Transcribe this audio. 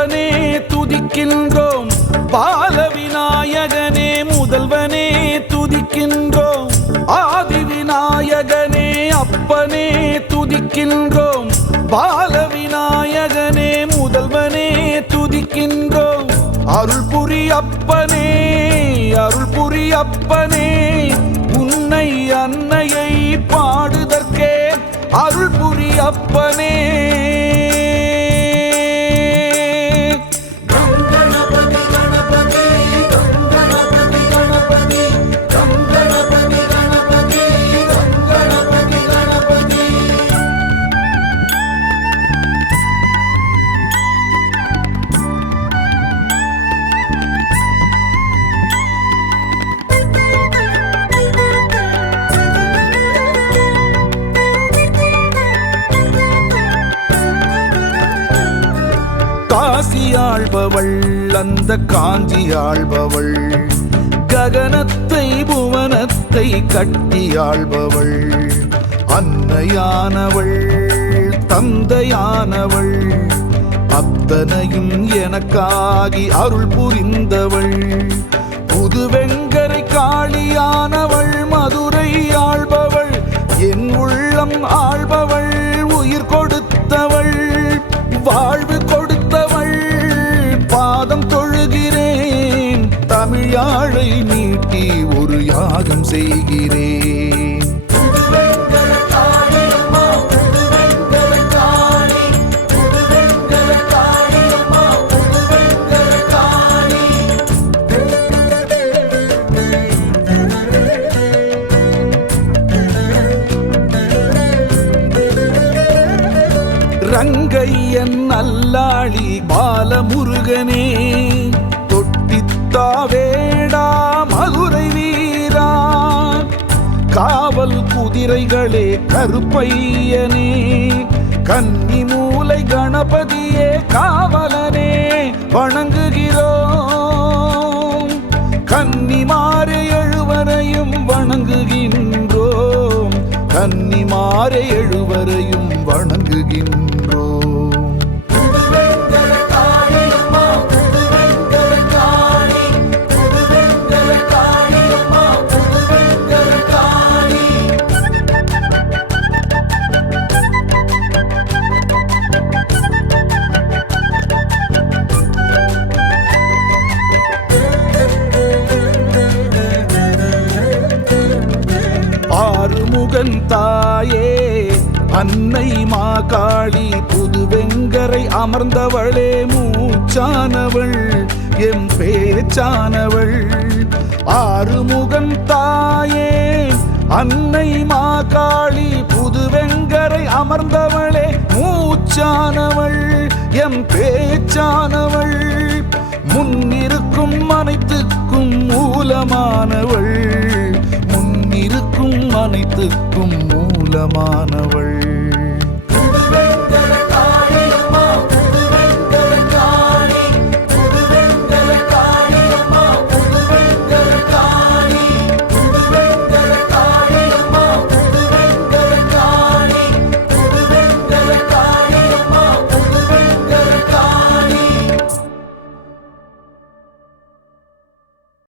அப்பனே துதிக்கின்றோம், பாலவிநாயகனே முதல்வனே துதிக்கின்றோம், ஆதி விநாயகனே அப்பனே துதிக்கின்றோம், பாலவிநாயகனே முதல்வனே துதிக்கின்றோம். அருள் புரி அப்பனே, அருள் புரி அப்பனே, உன்னை அன்னையை பாடுதற்கே அருள் புரி அப்பனே. காசியாழ்பவள் அந்த காஞ்சியாழ்பவள், ககனத்தை புவனத்தை கட்டியாழ்பவள், அன்னையானவள் தந்தையானவள், அத்தனையும் எனக்காகி அருள் புரிந்தவள், புதுவெங்கரை காளியானவள், மதுரை ஆள்பவள், என் உள்ளம் ஆள்பவள், உயிர் கொடுத்தவள், வாழ்வு கொடுத்தவள், பாதம் தொழுகிறேன், தமிழாழை நீட்டி ஒரு யாகம் செய்கிறேன். ரங்கையன் நல்லாளி பாலமுருகனே, தொட்டித்தாவேடா மதுரை வீரா, காவல் குதிரைகளே கருப்பையனே, கன்னி மூலை கணபதியே காவலனே வணங்குகிறோம், கன்னிமாரை எழுவரையும் வணங்குகின்றோம், கன்னிமாரை எழுவரையும் வணங்குகின்றோம். ஆறுமுகன் தாயே அன்னை மாகாளி, புதுவெங்கரை அமர்ந்தவளே மூச்சானவள் எம் பேச்சானவள், ஆறுமுகன் தாயே அன்னை மாகாளி, புதுவெங்கரை அமர்ந்தவளே மூச்சானவள் எம் பேச்சானவள், முன்னிருக்கும் அனைத்துக்கும் மூலமானவள், முன்னிருக்கும் அனைத்துக்கும் மூலமானவள்.